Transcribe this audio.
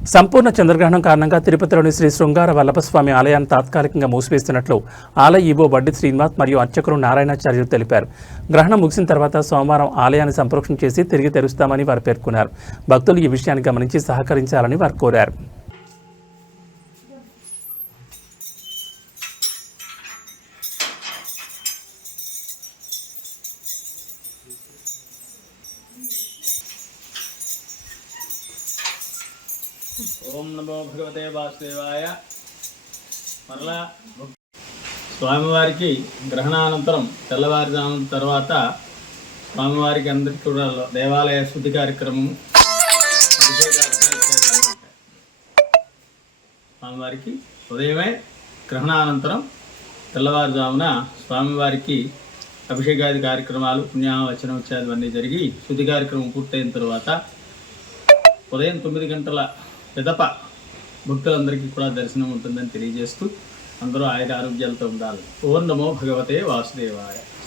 సంపూర్ణ చంద్రగ్రహణం కారణంగా తిరుపతిలోని శ్రీ శృంగార వల్లభస్వామి ఆలయాన్ని తాత్కాలికంగా మూసివేస్తున్నట్లు ఆలయ ఈవో బడ్డి శ్రీనివాస్ మరియు అర్చకులు నారాయణాచార్యులు తెలిపారు. గ్రహణం ముగిసిన తర్వాత సోమవారం ఆలయాన్ని సంప్రోక్షణ చేసి తిరిగి తెరుస్తామని వారు పేర్కొన్నారు. భక్తులు ఈ విషయాన్ని గమనించి సహకరించాలని వారు కోరారు. ఓం నమో భగవతే వాసుదేవాయ. మరలా స్వామివారికి గ్రహణానంతరం తెల్లవారుజామున తర్వాత స్వామివారికి అందరికీ కూడా దేవాలయ శుద్ధి కార్యక్రమం స్వామివారికి ఉదయమే గ్రహణానంతరం తెల్లవారుజామున స్వామివారికి అభిషేకాది కార్యక్రమాలు పుణ్యావచనం ఇత్యాదివన్నీ జరిగి శుద్ధి కార్యక్రమం పూర్తయిన తర్వాత ఉదయం తొమ్మిది గంటల పిదప భక్తులందరికీ కూడా దర్శనం ఉంటుందని తెలియజేస్తూ అందరూ ఆయన ఆరోగ్యాలతో ఉండాలి. ఓం నమో భగవతే వాసుదేవాయ.